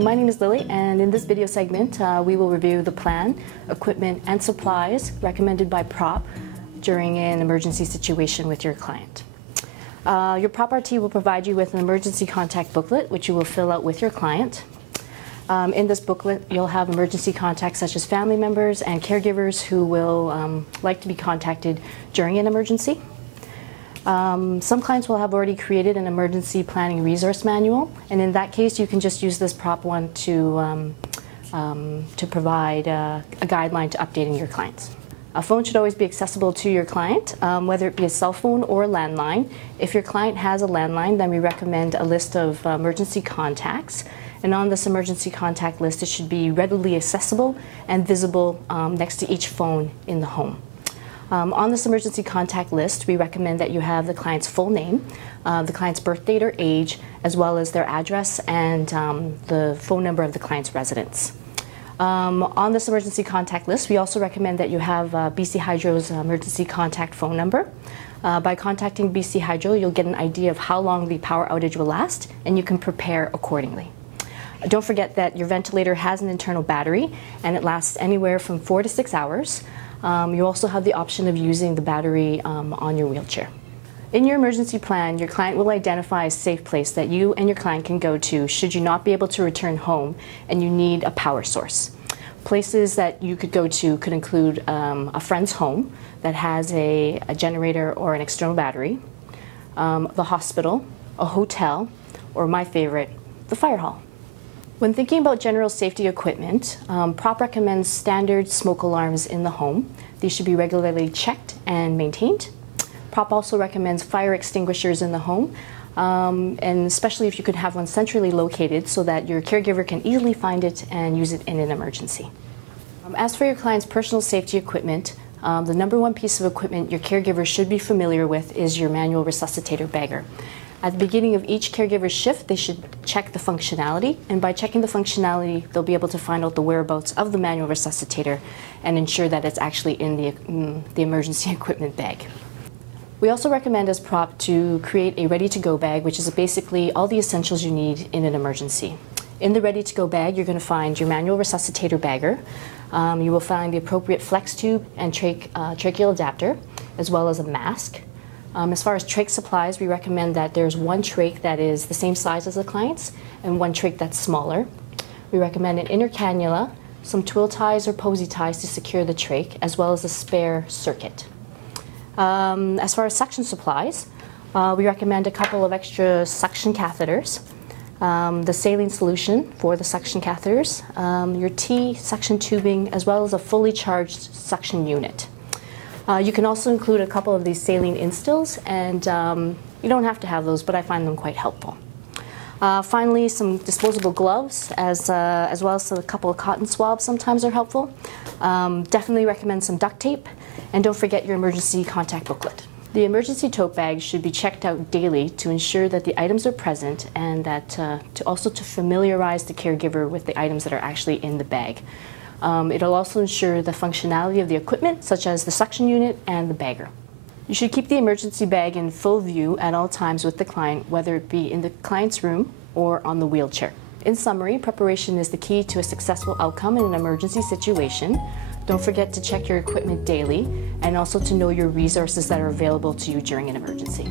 My name is Lily, and in this video segment we will review the plan, equipment, and supplies recommended by PROP during an emergency situation with your client. Your PROP RT will provide you with an emergency contact booklet, which you will fill out with your client. In this booklet, you'll have emergency contacts such as family members and caregivers who will like to be contacted during an emergency. Some clients will have already created an emergency planning resource manual, and in that case you can just use this PROP one to provide a guideline to updating your clients. A phone should always be accessible to your client, whether it be a cell phone or a landline. If your client has a landline, then we recommend a list of emergency contacts, and on this emergency contact list it should be readily accessible and visible next to each phone in the home. On this emergency contact list, we recommend that you have the client's full name, the client's birth date or age, as well as their address and the phone number of the client's residence. On this emergency contact list, we also recommend that you have BC Hydro's emergency contact phone number. By contacting BC Hydro, you'll get an idea of how long the power outage will last, and you can prepare accordingly. Don't forget that your ventilator has an internal battery, and it lasts anywhere from 4 to 6 hours. You also have the option of using the battery on your wheelchair. In your emergency plan, your client will identify a safe place that you and your client can go to should you not be able to return home and you need a power source. Places that you could go to could include a friend's home that has a generator or an external battery, the hospital, a hotel, or my favorite, the fire hall. When thinking about general safety equipment, PROP recommends standard smoke alarms in the home. These should be regularly checked and maintained. PROP also recommends fire extinguishers in the home, and especially if you could have one centrally located so that your caregiver can easily find it and use it in an emergency. As for your client's personal safety equipment, the #1 piece of equipment your caregiver should be familiar with is your manual resuscitator bagger. At the beginning of each caregiver's shift, they should check the functionality, and by checking the functionality, they'll be able to find out the whereabouts of the manual resuscitator and ensure that it's actually in the emergency equipment bag. We also recommend as PROP to create a ready-to-go bag, which is basically all the essentials you need in an emergency. In the ready-to-go bag, you're going to find your manual resuscitator bagger. You will find the appropriate flex tube and tracheal adapter, as well as a mask. As far as trach supplies, we recommend that there's one trach that is the same size as the client's and one trach that's smaller. We recommend an inner cannula, some twill ties or posy ties to secure the trach, as well as a spare circuit. As far as suction supplies, we recommend a couple of extra suction catheters, the saline solution for the suction catheters, your T suction tubing, as well as a fully charged suction unit. You can also include a couple of these saline instills, and you don't have to have those, but I find them quite helpful. Finally, some disposable gloves, as well as a couple of cotton swabs sometimes are helpful. Definitely recommend some duct tape, and don't forget your emergency contact booklet. The emergency tote bag should be checked out daily to ensure that the items are present, and that to familiarize the caregiver with the items that are actually in the bag. It'll also ensure the functionality of the equipment, such as the suction unit and the bagger. You should keep the emergency bag in full view at all times with the client, whether it be in the client's room or on the wheelchair. In summary, preparation is the key to a successful outcome in an emergency situation. Don't forget to check your equipment daily, and also to know your resources that are available to you during an emergency.